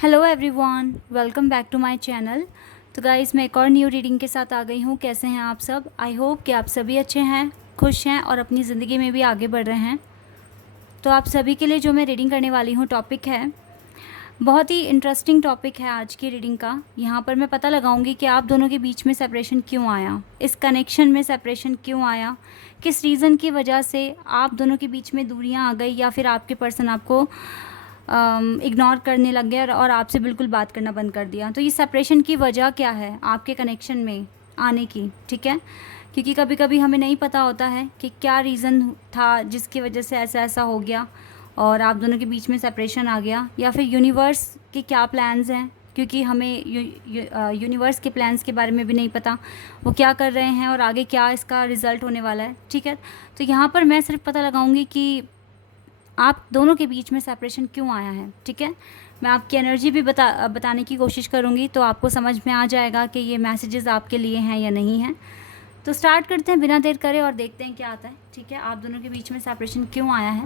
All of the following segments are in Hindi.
Hello everyone, welcome back to my channel. तो गाइस, मैं एक और न्यू रीडिंग के साथ आ गई हूँ। कैसे हैं आप सब? आई होप कि आप सभी अच्छे हैं, खुश हैं और अपनी ज़िंदगी में भी आगे बढ़ रहे हैं। तो आप सभी के लिए जो मैं रीडिंग करने वाली हूँ टॉपिक है, बहुत ही इंटरेस्टिंग टॉपिक है आज की रीडिंग का। यहाँ पर मैं पता लगाऊंगी कि आप दोनों के बीच में सेपरेशन क्यों आया, इस कनेक्शन में सेपरेशन क्यों आया, किस रीज़न की वजह से आप दोनों के बीच में दूरियाँ आ गई, या फिर आपके पर्सन आपको इग्नोर करने लग गया और आपसे बिल्कुल बात करना बंद कर दिया। तो ये सेपरेशन की वजह क्या है आपके कनेक्शन में आने की, ठीक है? क्योंकि कभी कभी हमें नहीं पता होता है कि क्या रीज़न था जिसकी वजह से ऐसा ऐसा हो गया और आप दोनों के बीच में सेपरेशन आ गया, या फिर यूनिवर्स के क्या प्लान्स हैं, क्योंकि हमें यूनिवर्स के प्लान्स के बारे में भी नहीं पता, वो क्या कर रहे हैं और आगे क्या इसका रिज़ल्ट होने वाला है, ठीक है? तो यहाँ पर मैं सिर्फ पता लगाऊंगी कि आप दोनों के बीच में सेपरेशन क्यों आया है, ठीक है? मैं आपकी एनर्जी भी बताने की कोशिश करूँगी, तो आपको समझ में आ जाएगा कि ये मैसेजेस आपके लिए हैं या नहीं हैं। तो स्टार्ट करते हैं बिना देर करे और देखते हैं क्या आता है, ठीक है? आप दोनों के बीच में सेपरेशन क्यों आया है,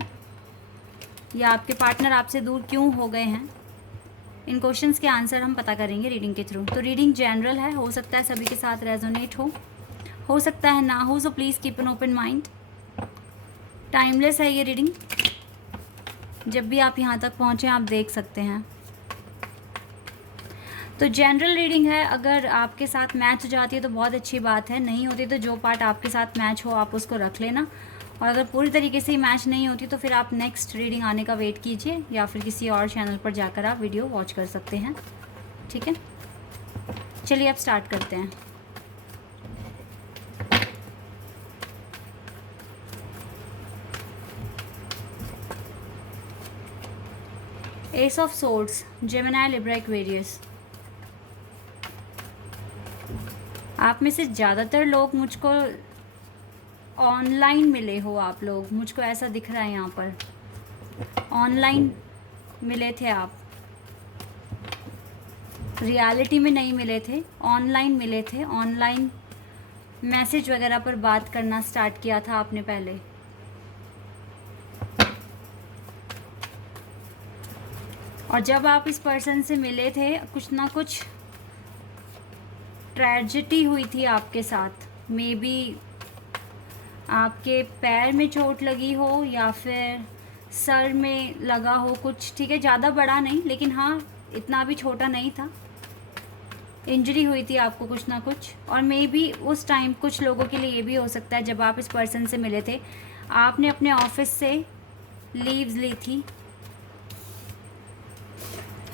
या आपके पार्टनर आपसे दूर क्यों हो गए हैं, इन क्वेश्चंस के आंसर हम पता करेंगे रीडिंग के थ्रू। तो रीडिंग जनरल है, हो सकता है सभी के साथ रेजोनेट हो सकता है ना हो, so please keep an open mind. Timeless है ये रीडिंग, जब भी आप यहाँ तक पहुँचें आप देख सकते हैं। तो जनरल रीडिंग है, अगर आपके साथ मैच हो जाती है तो बहुत अच्छी बात है, नहीं होती तो जो पार्ट आपके साथ मैच हो आप उसको रख लेना, और अगर पूरी तरीके से ही मैच नहीं होती तो फिर आप नेक्स्ट रीडिंग आने का वेट कीजिए, या फिर किसी और चैनल पर जाकर आप वीडियो वॉच कर सकते हैं, ठीक है? चलिए अब स्टार्ट करते हैं। S of swords, Gemini, Libra, Aquarius. आप में से ज़्यादातर लोग मुझको ऑनलाइन मिले हो, आप लोग, मुझको ऐसा दिख रहा है यहाँ पर। ऑनलाइन मिले थे आप, रियलिटी में नहीं मिले थे, ऑनलाइन मिले थे। ऑनलाइन मैसेज वगैरह पर बात करना स्टार्ट किया था आपने पहले। और जब आप इस पर्सन से मिले थे कुछ ना कुछ ट्रेजेडी हुई थी आपके साथ। मे बी आपके पैर में चोट लगी हो या फिर सर में लगा हो कुछ, ठीक है? ज़्यादा बड़ा नहीं, लेकिन हाँ इतना भी छोटा नहीं था। इंजरी हुई थी आपको कुछ ना कुछ, और मे बी उस टाइम कुछ लोगों के लिए ये भी हो सकता है, जब आप इस पर्सन से मिले थे आपने अपने ऑफिस से लीव्स ली थी,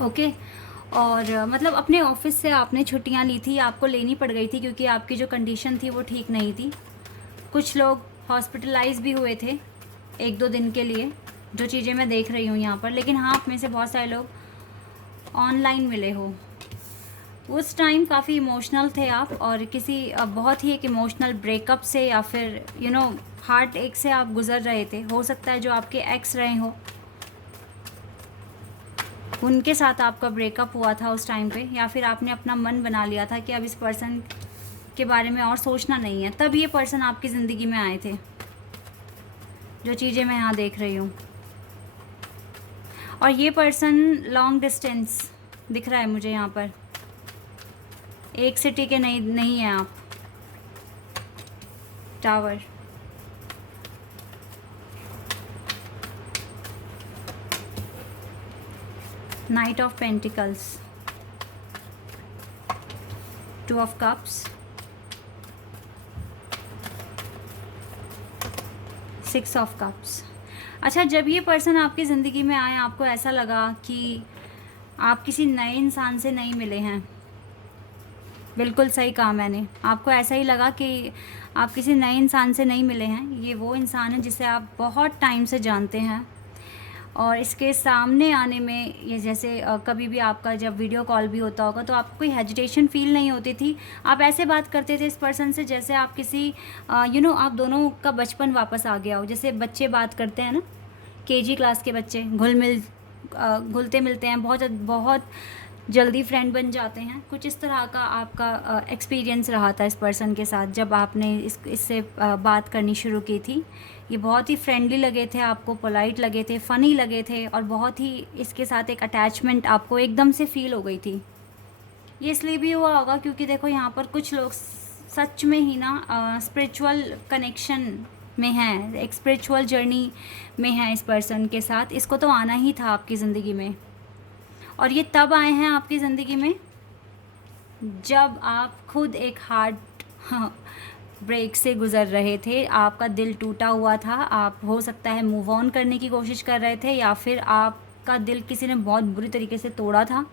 ओके? और मतलब अपने ऑफिस से आपने छुट्टियां ली थी, आपको लेनी पड़ गई थी क्योंकि आपकी जो कंडीशन थी वो ठीक नहीं थी। कुछ लोग हॉस्पिटलाइज भी हुए थे 1-2 दिन के लिए, जो चीज़ें मैं देख रही हूँ यहाँ पर। लेकिन हाँ, आप में से बहुत सारे लोग ऑनलाइन मिले हो। उस टाइम काफ़ी इमोशनल थे आप, और किसी बहुत ही एक इमोशनल ब्रेकअप से या फिर हार्ट एक से आप गुज़र रहे थे। हो सकता है जो आपके एक्स रहे हो उनके साथ आपका ब्रेकअप हुआ था उस टाइम पे, या फिर आपने अपना मन बना लिया था कि अब इस पर्सन के बारे में और सोचना नहीं है, तब ये पर्सन आपकी ज़िंदगी में आए थे, जो चीज़ें मैं यहाँ देख रही हूँ। और ये पर्सन लॉन्ग डिस्टेंस दिख रहा है मुझे यहाँ पर, एक सिटी के नहीं है आप। Tower, night of pentacles, 2 of cups, 6 of cups. अच्छा, जब ये पर्सन आपकी ज़िंदगी में आए आपको ऐसा लगा कि आप किसी नए इंसान से नहीं मिले हैं। बिल्कुल सही कहा मैंने, आपको ऐसा ही लगा कि आप किसी नए इंसान से नहीं मिले हैं। ये वो इंसान है जिसे आप बहुत टाइम से जानते हैं, और इसके सामने आने में ये जैसे कभी भी आपका जब वीडियो कॉल भी होता होगा तो आपको कोई हेजिटेशन फील नहीं होती थी। आप ऐसे बात करते थे इस पर्सन से जैसे आप किसी आप दोनों का बचपन वापस आ गया हो। जैसे बच्चे बात करते हैं ना, केजी क्लास के बच्चे घुलते मिलते हैं, बहुत बहुत जल्दी फ्रेंड बन जाते हैं। कुछ इस तरह का आपका एक्सपीरियंस रहा था इस पर्सन के साथ जब आपने इससे बात करनी शुरू की थी। ये बहुत ही फ्रेंडली लगे थे आपको, पोलाइट लगे थे, फ़नी लगे थे और बहुत ही इसके साथ एक अटैचमेंट आपको एकदम से फ़ील हो गई थी। ये इसलिए भी हुआ होगा क्योंकि देखो यहाँ पर कुछ लोग सच में ही ना स्पिरिचुअल कनेक्शन में हैं, एक स्पिरिचुअल जर्नी में हैं इस पर्सन के साथ। इसको तो आना ही था आपकी ज़िंदगी में, और ये तब आए हैं आपकी ज़िंदगी में जब आप खुद एक हार्ट ब्रेक से गुज़र रहे थे। आपका दिल टूटा हुआ था, आप हो सकता है मूव ऑन करने की कोशिश कर रहे थे, या फिर आपका दिल किसी ने बहुत बुरी तरीके से तोड़ा था।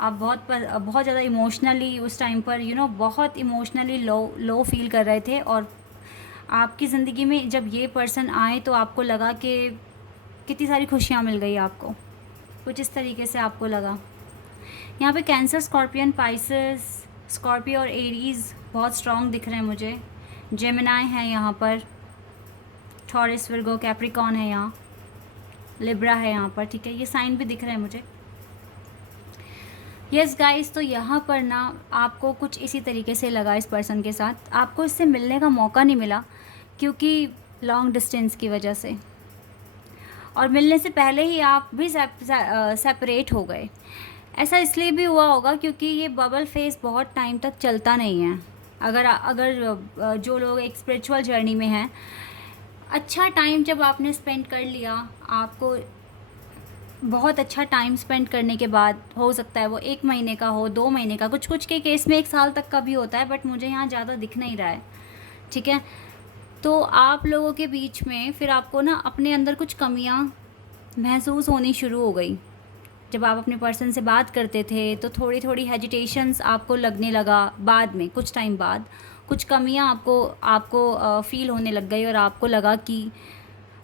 आप बहुत ज़्यादा इमोशनली उस टाइम पर बहुत इमोशनली लो फील कर रहे थे, और आपकी ज़िंदगी में जब ये पर्सन आए तो आपको लगा कि कितनी सारी खुशियाँ मिल गई आपको। कुछ इस तरीके से आपको लगा। यहाँ पे कैंसर, स्कॉर्पियन, पाइसेस, स्कॉर्पियो और एरीज़ बहुत स्ट्रॉन्ग दिख रहे हैं मुझे। जेमिनाई है यहाँ पर, टॉरस, विर्गो, कैप्रिकॉन है यहाँ, लिब्रा है यहाँ पर, ठीक है। ये साइन भी दिख रहे हैं मुझे। यस गाइस, तो यहाँ पर ना आपको कुछ इसी तरीके से लगा इस पर्सन के साथ। आपको इससे मिलने का मौका नहीं मिला क्योंकि लॉन्ग डिस्टेंस की वजह से, और मिलने से पहले ही आप भी सेपरेट हो गए। ऐसा इसलिए भी हुआ होगा क्योंकि ये बबल फेस बहुत टाइम तक चलता नहीं है। अगर जो लोग एक स्पिरिचुअल जर्नी में हैं, अच्छा टाइम जब आपने स्पेंड कर लिया, आपको बहुत अच्छा टाइम स्पेंड करने के बाद, हो सकता है वो 1 महीने का हो, 2 महीने का, कुछ कुछ के केस में 1 साल तक का भी होता है, बट मुझे यहाँ ज़्यादा दिख नहीं रहा है, ठीक है। तो आप लोगों के बीच में फिर आपको ना अपने अंदर कुछ कमियाँ महसूस होनी शुरू हो गई। जब आप अपने पर्सन से बात करते थे तो थोड़ी थोड़ी हेजिटेशंस आपको लगने लगा। बाद में कुछ टाइम बाद कुछ कमियां आपको फ़ील होने लग गई, और आपको लगा कि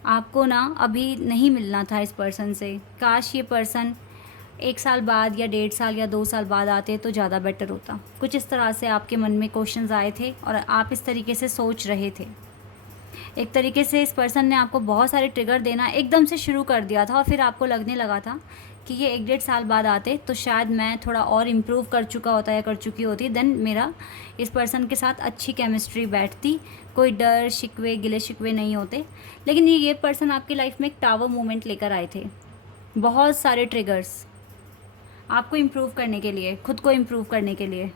आपको ना अभी नहीं मिलना था इस पर्सन से। काश ये पर्सन 1 साल बाद या 1.5 साल या 2 साल बाद आते तो ज़्यादा बेटर होता। कुछ इस तरह से आपके मन में क्वेश्चंस आए थे और आप इस तरीके से सोच रहे थे। एक तरीके से इस पर्सन ने आपको बहुत सारे ट्रिगर देना एकदम से शुरू कर दिया था, और फिर आपको लगने लगा था कि ये 1-1.5 साल बाद आते तो शायद मैं थोड़ा और इम्प्रूव कर चुका होता या कर चुकी होती, देन मेरा इस पर्सन के साथ अच्छी केमिस्ट्री बैठती, कोई डर, शिकवे, गिले शिकवे नहीं होते। लेकिन ये पर्सन आपकी लाइफ में एक टावर मूवमेंट लेकर आए थे, बहुत सारे ट्रिगर्स आपको इम्प्रूव करने के लिए, खुद को इम्प्रूव करने के लिए।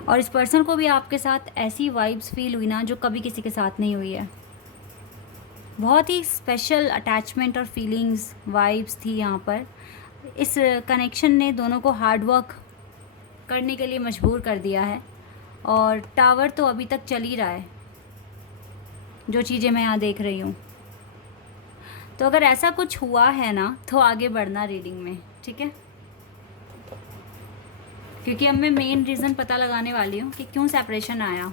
और इस पर्सन को भी आपके साथ ऐसी वाइब्स फील हुई ना जो कभी किसी के साथ नहीं हुई है। बहुत ही स्पेशल अटैचमेंट और फीलिंग्स, वाइब्स थी यहाँ पर। इस कनेक्शन ने दोनों को हार्ड वर्क करने के लिए मजबूर कर दिया है, और टावर तो अभी तक चल ही रहा है, जो चीज़ें मैं यहाँ देख रही हूँ। तो अगर ऐसा कुछ हुआ है ना तो आगे बढ़ना रीडिंग में, ठीक है, क्योंकि अब मैं मेन रीज़न पता लगाने वाली हूँ कि क्यों सेपरेशन आया।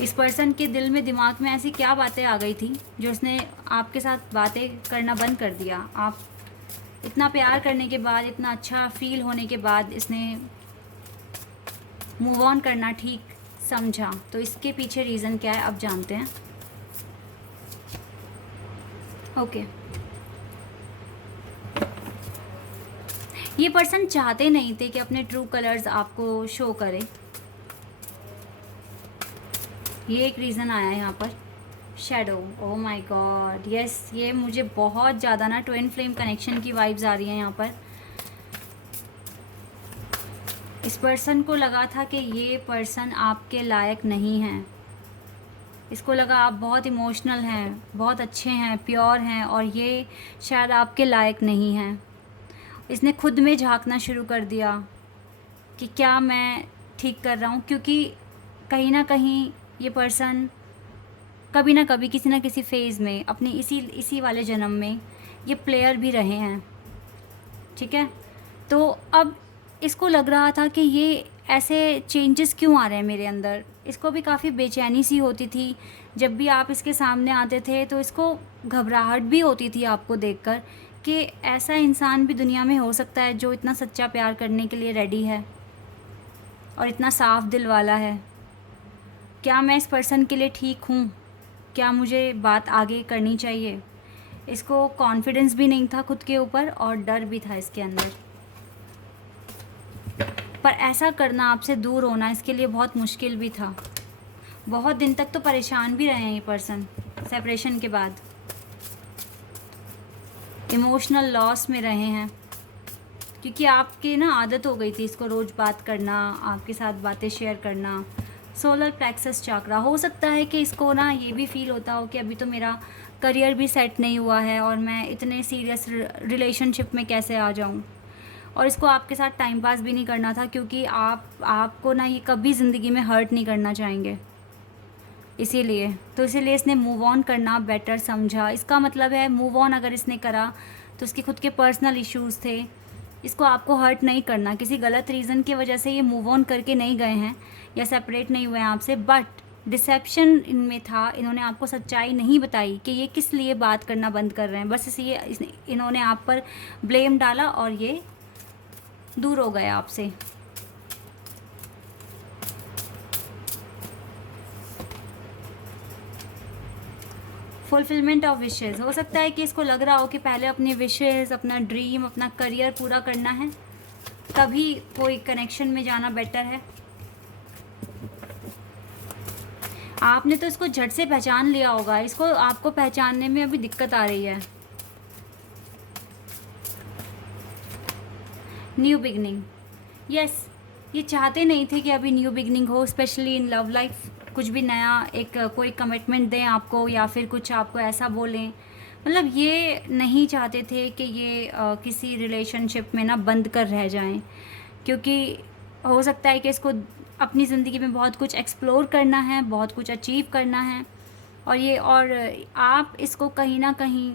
इस पर्सन के दिल में, दिमाग में ऐसी क्या बातें आ गई थी जो उसने आपके साथ बातें करना बंद कर दिया। आप इतना प्यार करने के बाद, इतना अच्छा फील होने के बाद इसने मूव ऑन करना ठीक समझा। तो इसके पीछे रीज़न क्या है अब जानते हैं। ओके, ये पर्सन चाहते नहीं थे कि अपने ट्रू कलर्स आपको शो करे। ये एक रीज़न आया है यहाँ पर। Shadow, oh my God, yes, ये मुझे बहुत ज़्यादा ना ट्विन फ्लेम कनेक्शन की वाइब्स आ रही हैं यहाँ पर। इस पर्सन को लगा था कि ये पर्सन आपके लायक नहीं है। इसको लगा आप बहुत इमोशनल हैं, बहुत अच्छे हैं, प्योर हैं, और ये शायद आपके लायक नहीं हैं। इसने खुद में झांकना शुरू कर दिया कि क्या मैं ठीक कर रहा हूँ, क्योंकि कहीं ना कहीं ये पर्सन कभी ना कभी, किसी ना किसी फेज़ में, अपने इसी वाले जन्म में ये प्लेयर भी रहे हैं, ठीक है। तो अब इसको लग रहा था कि ये ऐसे चेंजेस क्यों आ रहे हैं मेरे अंदर। इसको भी काफ़ी बेचैनी सी होती थी जब भी आप इसके सामने आते थे, तो इसको घबराहट भी होती थी आपको देखकर कि ऐसा इंसान भी दुनिया में हो सकता है जो इतना सच्चा प्यार करने के लिए रेडी है और इतना साफ दिल वाला है। क्या मैं इस पर्सन के लिए ठीक हूँ? क्या मुझे बात आगे करनी चाहिए? इसको कॉन्फिडेंस भी नहीं था खुद के ऊपर और डर भी था इसके अंदर। पर ऐसा करना, आपसे दूर होना, इसके लिए बहुत मुश्किल भी था। बहुत दिन तक तो परेशान भी रहे हैं ये पर्सन सेपरेशन के बाद, इमोशनल लॉस में रहे हैं, क्योंकि आपकी ना आदत हो गई थी इसको रोज़ बात करना, आपके साथ बातें शेयर करना। सोलर प्लेक्सस चक्रा, हो सकता है कि इसको ना ये भी फील होता हो कि अभी तो मेरा करियर भी सेट नहीं हुआ है और मैं इतने सीरियस रिलेशनशिप में कैसे आ जाऊं। और इसको आपके साथ टाइम पास भी नहीं करना था, क्योंकि आपको ना ये कभी ज़िंदगी में हर्ट नहीं करना चाहेंगे, इसीलिए इसने मूव ऑन करना बेटर समझा। इसका मतलब है मूव ऑन अगर इसने करा तो उसके खुद के पर्सनल इश्यूज़ थे, इसको आपको हर्ट नहीं करना। किसी गलत रीज़न की वजह से ये मूव ऑन करके नहीं गए हैं या सेपरेट नहीं हुए हैं आपसे, बट डिसेप्शन इनमें था। इन्होंने आपको सच्चाई नहीं बताई कि ये किस लिए बात करना बंद कर रहे हैं, बस इसलिए इन्होंने आप पर ब्लेम डाला और ये दूर हो गए आपसे। फुलफिलमेंट ऑफ विशेज़, हो सकता है कि इसको लग रहा हो कि पहले अपनी विशेज़, अपना ड्रीम, अपना करियर पूरा करना है, तभी कोई कनेक्शन में जाना बेटर है। आपने तो इसको झट से पहचान लिया होगा, इसको आपको पहचानने में अभी दिक्कत आ रही है। न्यू बिगनिंग, यस, ये चाहते नहीं थे कि अभी न्यू बिगनिंग हो, स्पेशली इन लव लाइफ। कुछ भी नया, एक कोई कमिटमेंट दें आपको या फिर कुछ आपको ऐसा बोलें, मतलब ये नहीं चाहते थे कि ये किसी रिलेशनशिप में ना बंद कर रह जाएं, क्योंकि हो सकता है कि इसको अपनी ज़िंदगी में बहुत कुछ एक्सप्लोर करना है, बहुत कुछ अचीव करना है, और आप इसको कहीं ना कहीं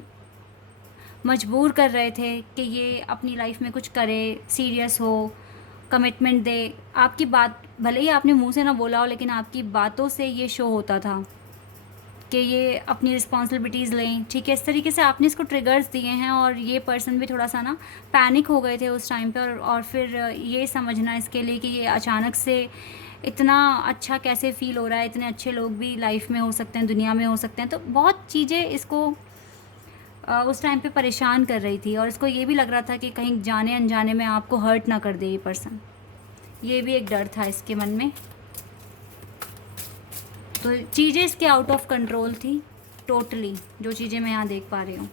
मजबूर कर रहे थे कि ये अपनी लाइफ में कुछ करे, सीरियस हो, कमिटमेंट दे। आपकी बात, भले ही आपने मुंह से ना बोला हो, लेकिन आपकी बातों से ये शो होता था कि ये अपनी रिस्पॉन्सिबिलिटीज़ लें, ठीक है। इस तरीके से आपने इसको ट्रिगर्स दिए हैं और ये पर्सन भी थोड़ा सा ना पैनिक हो गए थे उस टाइम पे। और फिर ये समझना इसके लिए कि ये अचानक से इतना अच्छा कैसे फ़ील हो रहा है, इतने अच्छे लोग भी लाइफ में हो सकते हैं, दुनिया में हो सकते हैं, तो बहुत चीज़ें इसको उस टाइम पे परेशान कर रही थी। और इसको ये भी लग रहा था कि कहीं जाने अनजाने में आपको हर्ट ना कर दे ये पर्सन, ये भी एक डर था इसके मन में। तो चीज़ें इसके आउट ऑफ कंट्रोल थी टोटली, जो चीज़ें मैं यहाँ देख पा रही हूँ,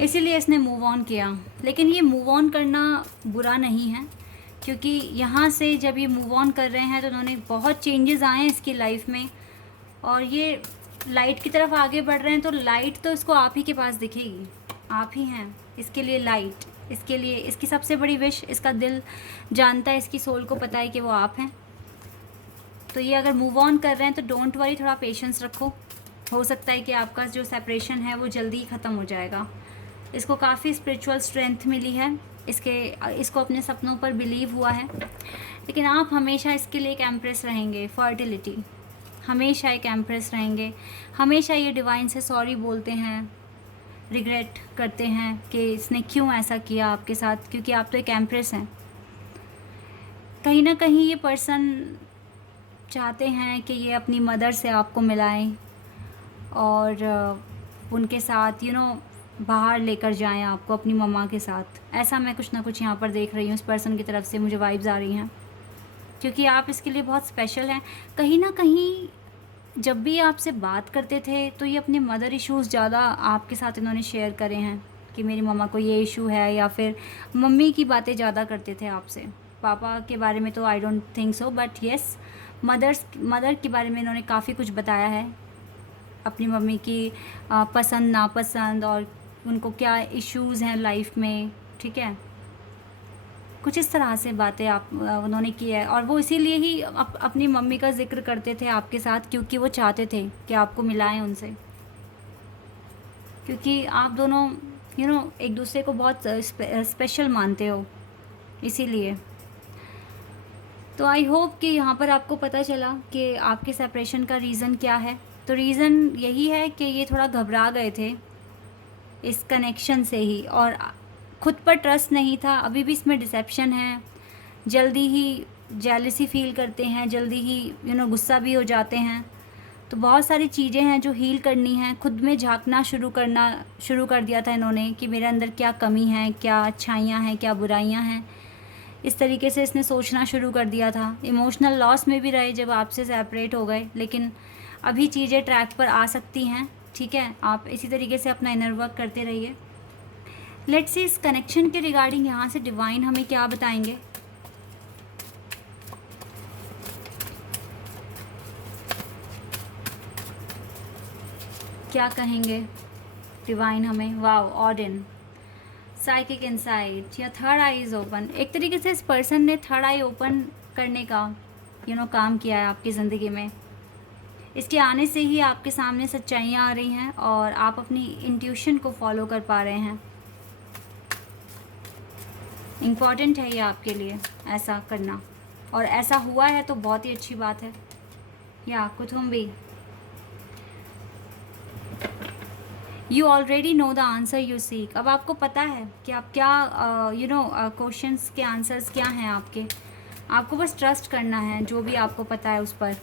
इसीलिए इसने मूव ऑन किया। लेकिन ये मूव ऑन करना बुरा नहीं है, क्योंकि यहाँ से जब ये मूव ऑन कर रहे हैं तो उन्होंने बहुत चेंजेस आए हैं इसकी लाइफ में, और ये लाइट की तरफ आगे बढ़ रहे हैं। तो लाइट तो इसको आप ही के पास दिखेगी, आप ही हैं इसके लिए लाइट। इसके लिए इसकी सबसे बड़ी विश, इसका दिल जानता है, इसकी सोल को पता है कि वो आप हैं। तो ये अगर मूव ऑन कर रहे हैं तो डोंट वरी, थोड़ा पेशेंस रखो। हो सकता है कि आपका जो सेपरेशन है वो जल्दी ही ख़त्म हो जाएगा। इसको काफ़ी स्पिरिचुअल स्ट्रेंथ मिली है, इसको अपने सपनों पर बिलीव हुआ है। लेकिन आप हमेशा इसके लिए एक एम्प्रेस रहेंगे, फर्टिलिटी, हमेशा एक एम्प्रेस रहेंगे। हमेशा ये डिवाइन से सॉरी बोलते हैं, रिग्रेट करते हैं कि इसने क्यों ऐसा किया आपके साथ, क्योंकि आप तो एक एम्प्रेस हैं। कहीं ना कहीं ये पर्सन चाहते हैं कि ये अपनी मदर से आपको मिलाएं और उनके साथ बाहर लेकर जाएं आपको, अपनी मम्मा के साथ। ऐसा मैं कुछ ना कुछ यहाँ पर देख रही हूँ, इस पर्सन की तरफ से मुझे वाइब्स आ रही हैं, क्योंकि आप इसके लिए बहुत स्पेशल हैं। कहीं ना कहीं जब भी आपसे बात करते थे तो ये अपने मदर इश्यूज़ ज़्यादा आपके साथ इन्होंने शेयर करे हैं कि मेरी मम्मा को ये इशू है, या फिर मम्मी की बातें ज़्यादा करते थे आपसे। पापा के बारे में तो I don't think so, but yes, mother के बारे में इन्होंने काफ़ी कुछ बताया है, अपनी मम्मी की पसंद नापसंद और उनको क्या इश्यूज़ हैं लाइफ में, ठीक है। कुछ इस तरह से बातें उन्होंने की है, और वो इसीलिए ही अपनी मम्मी का जिक्र करते थे आपके साथ, क्योंकि वो चाहते थे कि आपको मिलाएं उनसे, क्योंकि आप दोनों एक दूसरे को बहुत स्पेशल मानते हो, इसीलिए। तो आई होप कि यहाँ पर आपको पता चला कि आपके सेपरेशन का रीज़न क्या है। तो रीज़न यही है कि ये थोड़ा घबरा गए थे इस कनेक्शन से ही, और खुद पर ट्रस्ट नहीं था। अभी भी इसमें डिसेप्शन है, जल्दी ही जेलसी फील करते हैं, जल्दी ही गुस्सा भी हो जाते हैं। तो बहुत सारी चीज़ें हैं जो हील करनी हैं, खुद में झांकना शुरू कर दिया था इन्होंने कि मेरे अंदर क्या कमी है, क्या अच्छाइयाँ हैं, क्या बुराइयाँ हैं। इस तरीके से इसने सोचना शुरू कर दिया था। इमोशनल लॉस में भी रहे जब आपसे सेपरेट हो गए, लेकिन अभी चीज़ें ट्रैक पर आ सकती हैं। ठीक है, आप इसी तरीके से अपना इनर वर्क करते रहिए। लेट्स सी इस कनेक्शन के रिगार्डिंग यहाँ से डिवाइन हमें क्या बताएंगे। क्या कहेंगे डिवाइन हमें। वाओ, ऑडिन, साइकिक इंसाइट या थर्ड आई इज़ ओपन। एक तरीके से इस पर्सन ने थर्ड आई ओपन करने का काम किया है आपकी ज़िंदगी में। इसके आने से ही आपके सामने सच्चाइयाँ आ रही हैं और आप अपनी इंट्यूशन को फॉलो कर पा रहे हैं। इम्पॉर्टेंट है ये आपके लिए ऐसा करना, और ऐसा हुआ है तो बहुत ही अच्छी बात है। या कुथुम्बी, you already know the answer you seek. अब आपको पता है कि आप क्या क्वेश्चंस के आंसर्स क्या हैं आपके। आपको बस ट्रस्ट करना है जो भी आपको पता है उस पर।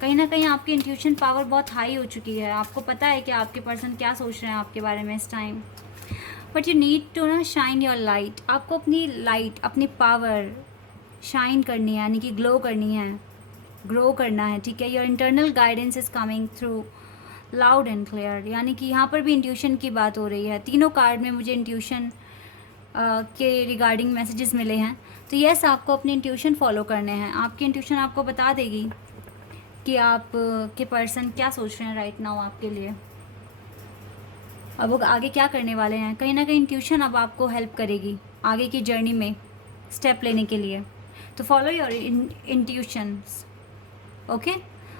कहीं ना कहीं आपकी इंट्यूशन पावर बहुत हाई हो चुकी है। आपको पता है कि आपके पर्सन क्या सोच रहे हैं आपके बारे में इस time. But you need to ना शाइन योर लाइट। आपको अपनी लाइट, अपनी पावर शाइन करनी है, यानी कि ग्लो करनी है, ग्रो करना है। ठीक है, your internal guidance is coming through loud and clear. यानी कि यहाँ पर भी इंट्यूशन की बात हो रही है। तीनों कार्ड में मुझे इंट्यूशन के रिगार्डिंग मैसेजेस मिले हैं। तो यस, आपको अपनी इंट्यूशन फॉलो करने हैं। आपकी इंट्यूशन आपको बता देगी कि आप के पर्सन क्या सोच रहे हैं राइट नाउ आपके लिए, अब वो आगे क्या करने वाले हैं। कहीं ना कहीं इंट्यूशन अब आपको हेल्प करेगी आगे की जर्नी में स्टेप लेने के लिए। तो फॉलो योर इंट्यूशंस, ओके।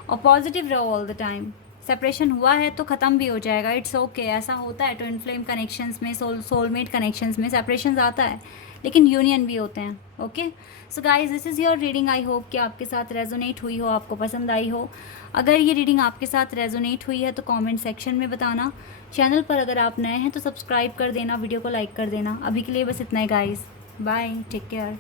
और पॉजिटिव रहो ऑल द टाइम। सेपरेशन हुआ है तो ख़त्म भी हो जाएगा, इट्स ओके। ऐसा होता है ट्विन फ्लेम कनेक्शंस में, सोलमेट कनेक्शंस में सेपरेशन आता है, लेकिन यूनियन भी होते हैं। Okay, so guys, this is your reading. I hope कि आपके साथ रेजोनेट हुई हो, आपको पसंद आई हो। अगर ये रीडिंग आपके साथ रेजोनेट हुई है तो कमेंट सेक्शन में बताना। चैनल पर अगर आप नए हैं तो सब्सक्राइब कर देना, वीडियो को लाइक कर देना। अभी के लिए बस इतना ही गाइज, बाय, टेक केयर।